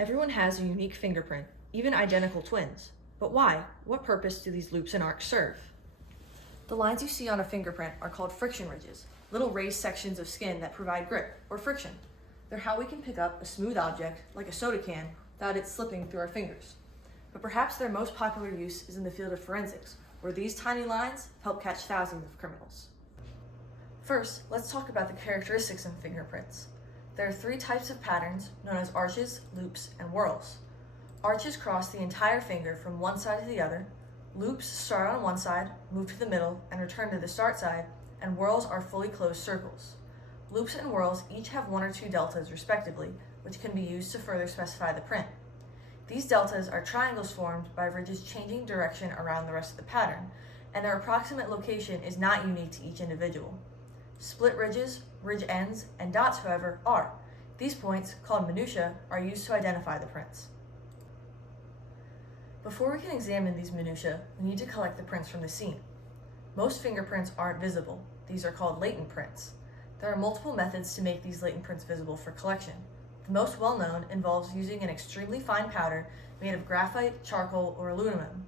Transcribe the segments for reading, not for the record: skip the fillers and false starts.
Everyone has a unique fingerprint, even identical twins. But why? What purpose do these loops and arcs serve? The lines you see on a fingerprint are called friction ridges, little raised sections of skin that provide grip, or friction. They're how we can pick up a smooth object, like a soda can, without it slipping through our fingers. But perhaps their most popular use is in the field of forensics, where these tiny lines help catch thousands of criminals. First, let's talk about the characteristics of fingerprints. There are three types of patterns known as arches, loops, and whorls. Arches cross the entire finger from one side to the other, loops start on one side, move to the middle, and return to the start side, and whorls are fully closed circles. Loops and whorls each have one or two deltas respectively, which can be used to further specify the print. These deltas are triangles formed by ridges changing direction around the rest of the pattern, and their approximate location is not unique to each individual. Split ridges, ridge ends, and dots, however, are. These points, called minutiae, are used to identify the prints. Before we can examine these minutiae, we need to collect the prints from the scene. Most fingerprints aren't visible. These are called latent prints. There are multiple methods to make these latent prints visible for collection. The most well-known involves using an extremely fine powder made of graphite, charcoal, or aluminum.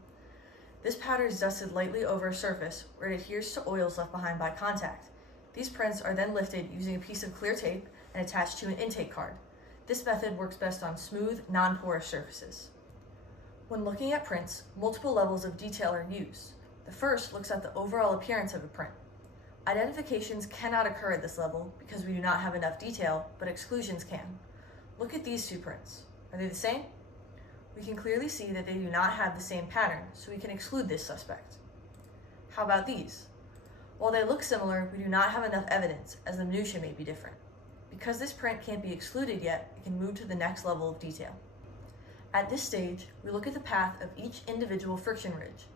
This powder is dusted lightly over a surface where it adheres to oils left behind by contact. These prints are then lifted using a piece of clear tape and attached to an intake card. This method works best on smooth, non-porous surfaces. When looking at prints, multiple levels of detail are used. The first looks at the overall appearance of a print. Identifications cannot occur at this level because we do not have enough detail, but exclusions can. Look at these two prints. Are they the same? We can clearly see that they do not have the same pattern, so we can exclude this suspect. How about these? While they look similar, we do not have enough evidence, as the minutiae may be different. Because this print can't be excluded yet, it can move to the next level of detail. At this stage, we look at the path of each individual friction ridge.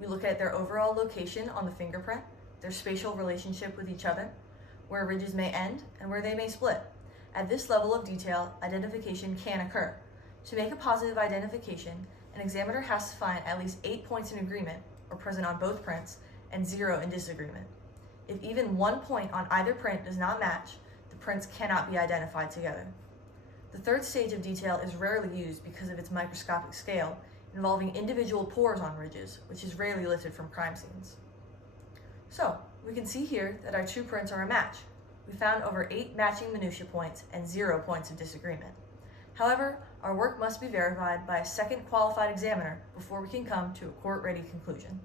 We look at their overall location on the fingerprint, their spatial relationship with each other, where ridges may end and where they may split. At this level of detail, identification can occur. To make a positive identification, an examiner has to find at least 8 points in agreement, or present on both prints, and 0 in disagreement. If even 1 point on either print does not match, the prints cannot be identified together. The third stage of detail is rarely used because of its microscopic scale, involving individual pores on ridges, which is rarely lifted from crime scenes. So, we can see here that our two prints are a match. We found over 8 matching minutiae points and 0 points of disagreement. However, our work must be verified by a second qualified examiner before we can come to a court-ready conclusion.